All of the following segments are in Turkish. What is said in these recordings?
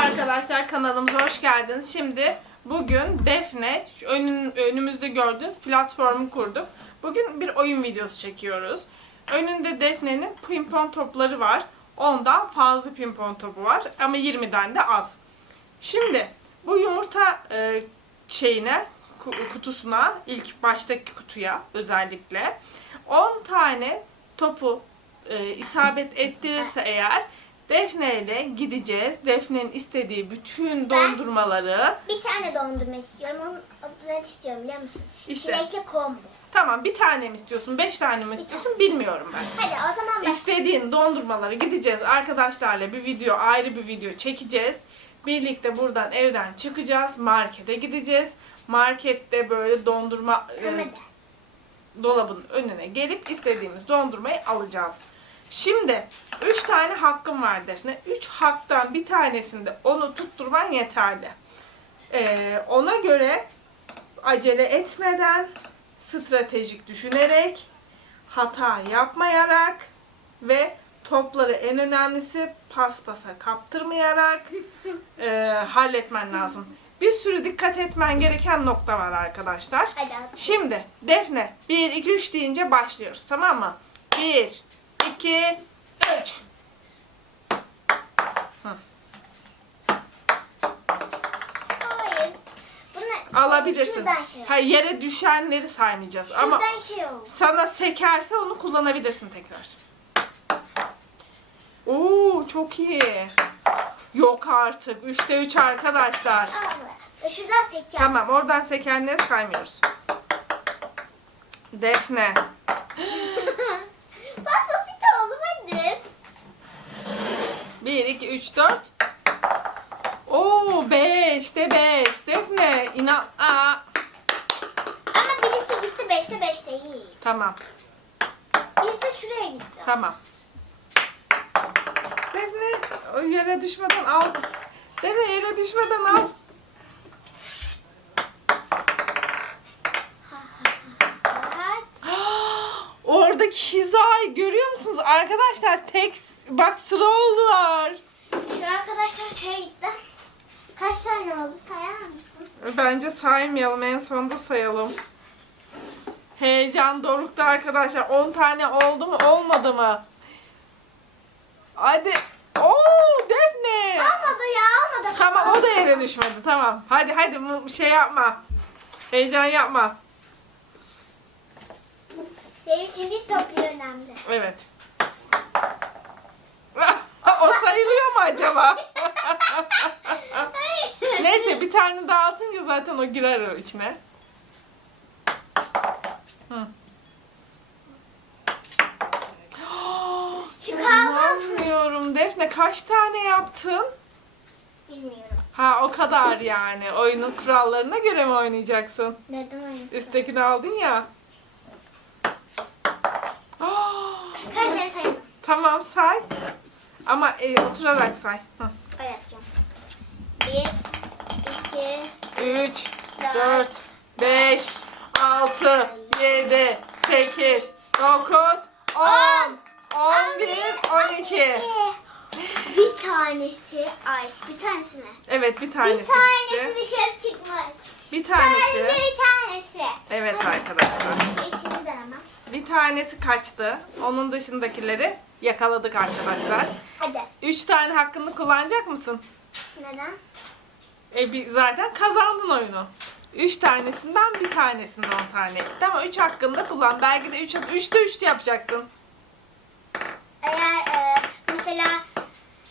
arkadaşlar kanalımıza hoş geldiniz. Şimdi bugün Defne önün, önümüzde gördüğün platformu kurduk. Bugün bir oyun videosu çekiyoruz. Önünde Defne'nin pimpon topları var. Ondan fazla pimpon topu var ama 20'den de az. Şimdi bu yumurta e, şeyine ku- kutusuna ilk baştaki kutuya özellikle 10 tane topu e, isabet ettirirse eğer Defne ile gideceğiz. Defne'nin istediği bütün dondurmaları Bir tane dondurma istiyorum. Onun adını istiyorum biliyor musun? İşte. Çilekli combo. tamam bir tane mi istiyorsun, beş tane mi istiyorsun bilmiyorum ben. Hadi o zaman ben. İstediğin dondurmaları gideceğiz arkadaşlarla bir video ayrı bir video çekeceğiz. Birlikte buradan evden çıkacağız. Markete gideceğiz. Markette böyle dondurma e, dolabın önüne gelip istediğimiz dondurmayı alacağız. Şimdi 3 tane hakkım var Defne. 3 haktan bir tanesinde onu tutturman yeterli. Ee, ona göre acele etmeden, stratejik düşünerek, hata yapmayarak ve topları en önemlisi paspasa kaptırmayarak e, halletmen lazım. Bir sürü dikkat etmen gereken nokta var arkadaşlar. Şimdi Defne 1 2 3 deyince başlıyoruz tamam mı? 1 2 3 Hayır. Bunu Alabilirsin. Şuradan şey. Hayır yere düşenleri saymayacağız ama Şuradan şey oldu. sana sekerse onu kullanabilirsin tekrar. Oo çok iyi. Yok artık. 3'te 3 arkadaşlar. Şuradan sekiyor. Tamam oradan sekenleri saymıyoruz. Defne. Bak basit oldu hadi. 1, 2, 3, 4. Oo 5 de 5. Defne inan. Aa. Ama birisi gitti beşte beş değil. Tamam. Birisi şuraya gitti. Tamam. Defne o yere düşmeden al. Defne yere düşmeden al. Oradaki hizayı görüyor musunuz? Arkadaşlar tek bak sıra oldular. Şu arkadaşlar şeye gitti. Kaç tane oldu sayar mısın? Bence saymayalım en sonunda sayalım. Heyecan dorukta arkadaşlar. 10 tane oldu mu olmadı mı? Hadi. Oo Defne. Almadı ya almadı. Tamam o da yere düşmedi tamam. Hadi hadi mu- şey yapma. Heyecan yapma. Benim için bir toplu önemli. Evet. O sayılıyor mu acaba? Neyse bir tane daha atınca zaten o girer o içine. Hı. İnanmıyorum. Defne kaç tane yaptın? Bilmiyorum. Ha o kadar yani. Oyunun kurallarına göre mi oynayacaksın? Neden öyle? Üsttekini aldın ya. Kaç tane sayalım? Tamam say. Ama e, oturarak say. Hı. Öyle yapacağım. Bir, iki, 3, 4, 5, 6, 7, 8, 9, 10, 11, 12. iki. Bir tanesi, ay bir tanesine. Evet bir Bir tanesi tanesi gitti. dışarı çıkmış. Bir Sadece tanesi. bir tanesi. Evet arkadaşlar. De. Bir tanesi kaçtı. Onun dışındakileri yakaladık arkadaşlar. Hadi. 3 tane hakkını kullanacak mısın? Neden? E bir, zaten kazandın oyunu. 3 tanesinden bir tanesinden 10 tane etti ama 3 hakkında kullan. Belki de 3 3'te 3 yapacaksın. Eğer e, mesela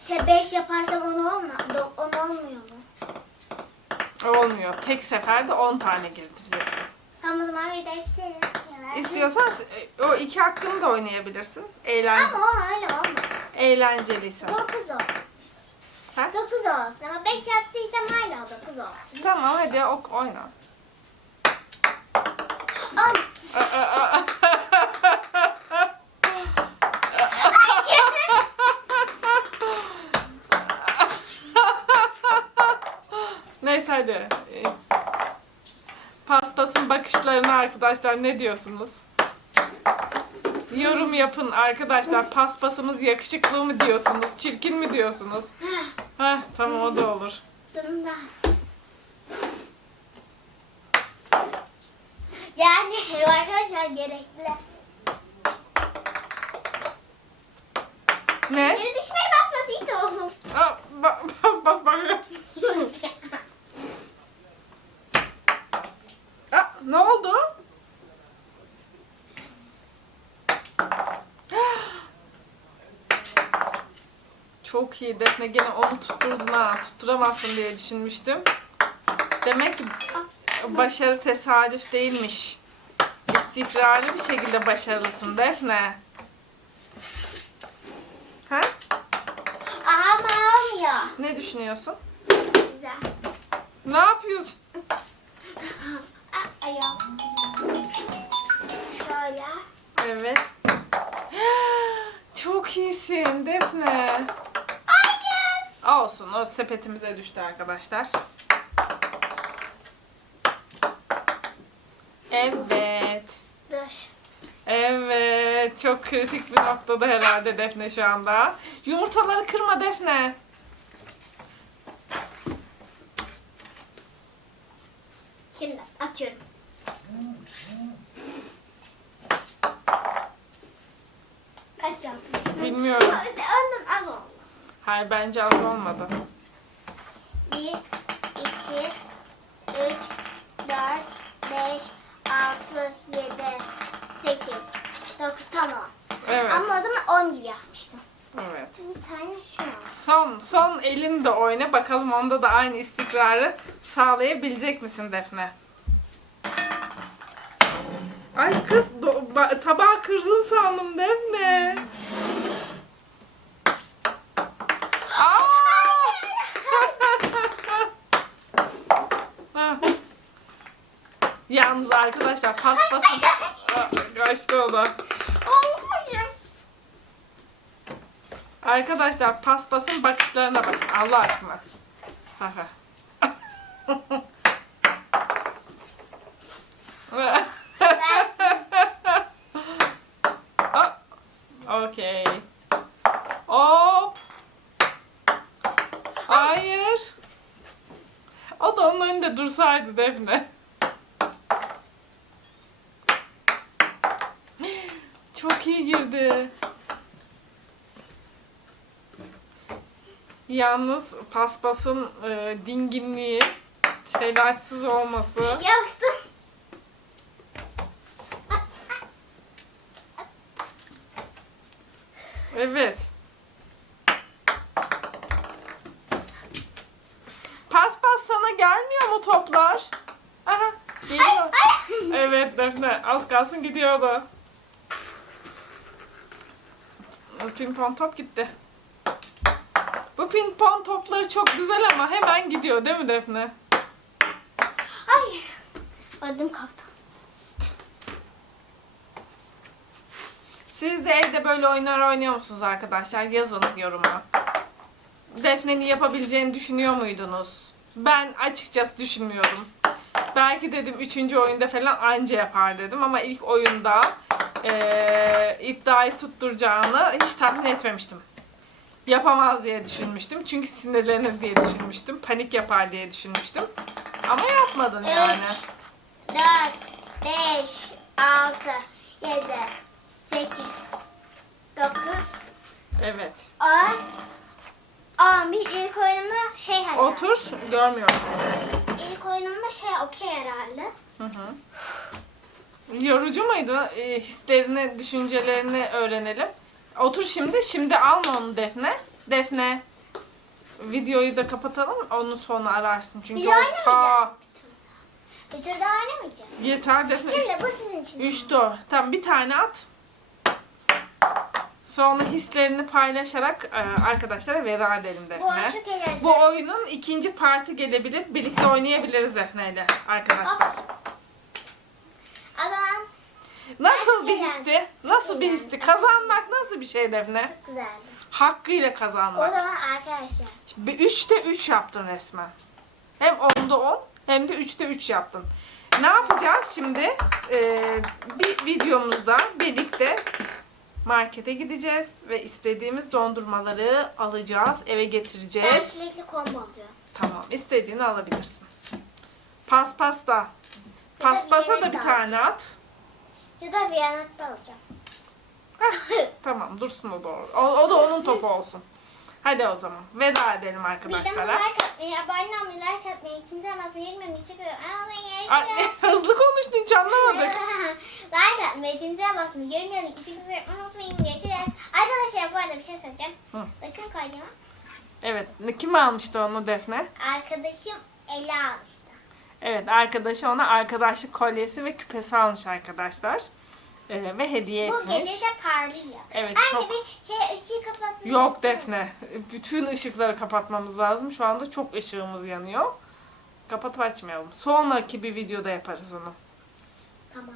şey 5 yaparsam onu olma, on olmuyor mu? Olmuyor. Tek seferde 10 tane girdireceksin. Tamam o zaman bir de bitirelim. İstiyorsan e, o iki hakkını da oynayabilirsin. Eğlen Ama o öyle olmaz. eğlenceliyse. 9 olsun. Ha? 9 olsun ama 5 yaptıysam hala 9 olsun. Tamam hadi ok oyna. 10. Aa, aa, aa. Neyse hadi. Paspasın bakışlarına arkadaşlar ne diyorsunuz? Yorum yapın arkadaşlar. Paspasımız yakışıklı mı diyorsunuz? Çirkin mi diyorsunuz? Heh, tamam o da olur. Sonunda. Yani arkadaşlar gerekli. Ne? Yere düşmeye basması it olsun. Aa, ba- bas bas bak. Aa, ne oldu? Çok iyi Defne gene onu tutturdun ha. Tutturamazsın diye düşünmüştüm. Demek ki başarı tesadüf değilmiş. İstikrarlı bir şekilde başarılısın Defne. Ha? Ama olmuyor. Ne düşünüyorsun? Güzel. Ne yapıyorsun? Aa. Şöyle. Evet. Çok iyisin Defne. Olsun o sepetimize düştü arkadaşlar. Evet. Dur. Evet. Çok kritik bir noktada herhalde Defne şu anda. Yumurtaları kırma Defne. Şimdi atıyorum. Kaç yaptım? Bilmiyorum. Ondan az oldu. Hayır bence az olmadı. Bir, iki, üç, dört, beş, altı, yedi, sekiz, dokuz, tamam. Evet. Ama o zaman on gibi yapmıştım. Evet. Bir tane şu an. Son, son elini de oyna. Bakalım onda da aynı istikrarı sağlayabilecek misin Defne? Ay kız do- ba- tabağı kırdın sandım Defne. Aa! Ha. Yalnız arkadaşlar paspasın kaçtı o da. Arkadaşlar paspasın bakışlarına bakın Allah aşkına. Okey. Hop. Hayır. O da onun önünde dursaydı Defne. Çok iyi girdi. Yalnız paspasın e, dinginliği, telaşsız olması. yaptım. Evet. Paspas sana gelmiyor mu toplar? Aha, geliyor. Evet Defne, az kalsın gidiyordu. Pimpon top gitti. Bu pimpon topları çok güzel ama hemen gidiyor değil mi Defne? Hayır. Ödüm kaptı. Siz de evde böyle oyunlar oynuyor musunuz arkadaşlar? Yazın yoruma. Defne'nin yapabileceğini düşünüyor muydunuz? Ben açıkçası düşünmüyorum. Belki dedim üçüncü oyunda falan anca yapar dedim ama ilk oyunda eee, iddiayı tutturacağını hiç tahmin etmemiştim. Yapamaz diye düşünmüştüm. Çünkü sinirlenir diye düşünmüştüm. Panik yapar diye düşünmüştüm. Ama yapmadın yani. Üç, dört, beş, altı, yedi, sekiz, dokuz, Evet. on. On bir ilk oyunumda şey herhalde. Otur. Görmüyorum seni. İlk oyunumda şey okey herhalde. Hı hı. Yorucu muydu? E, hislerini, düşüncelerini öğrenelim. Otur şimdi. Şimdi alma onu Defne. Defne. Videoyu da kapatalım. Onu sonra ararsın. Çünkü Bir o daha ta... Bir tur daha oynamayacağım. Yeter Defne. Şimdi bu sizin için. Üç tur. Tamam bir tane at. Sonra hislerini paylaşarak e, arkadaşlara veda edelim Bu oyun Defne. çok eğlenceli. Bu oyunun ikinci parti gelebilir. Birlikte oynayabiliriz Defne ile arkadaşlar. Hop. O zaman Nasıl bir histi? Nasıl bir histi? Kazanmak nasıl bir şey Defne? çok güzeldi. Hakkıyla O kazanmak. zaman arkadaşlar. Bir Üçte üç yaptın resmen. Hem onda on hem de üçte üç yaptın. Ne yapacağız şimdi? Ee, bir videomuzda birlikte markete gideceğiz ve istediğimiz dondurmaları alacağız, eve Ben getireceğiz. çilekli kombo alacağım. Tamam, istediğini alabilirsin. Paspas da. Ya da Paspasa da bir tane at. Ya da Viyanet'te alacağım. Tamam, dursun o da. O, o da onun topu olsun. Hadi o zaman. Veda edelim arkadaşlara. like atmayı, abone olmayı, like atmayı, ikinci basmayı, sıkıyorum. Ay, hızlı konuştun hiç anlamadık. like atmayı, ikinci basmayı, yürümemeyi, sıkıyorum. Unutmayın. Görüşürüz. Arkadaşlar bu arada bir şey söyleyeceğim. Hı. Bakın kolyeme. Evet, kim almıştı onu Defne? Arkadaşım Ela almıştı. Evet, arkadaşı ona arkadaşlık kolyesi ve küpesi almış arkadaşlar. Ee, ve hediye Bu etmiş. gece de parlıyor. Evet, Anne çok- bir şey ışığı kapatmak Yok. Defne. Bütün ışıkları kapatmamız lazım. Şu anda çok ışığımız yanıyor. Kapatıp açmayalım. Sonraki bir videoda yaparız onu. Tamam.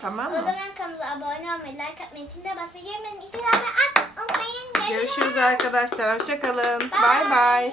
Tamam O mı? zaman kanalımıza abone olmayı, like atmayı, ikinci basmayı, yürümemeyi, sıkıyorum. Unutmayın. Görüşürüz. Arkadaşlar. Hoşçakalın. Bye. Bay bay.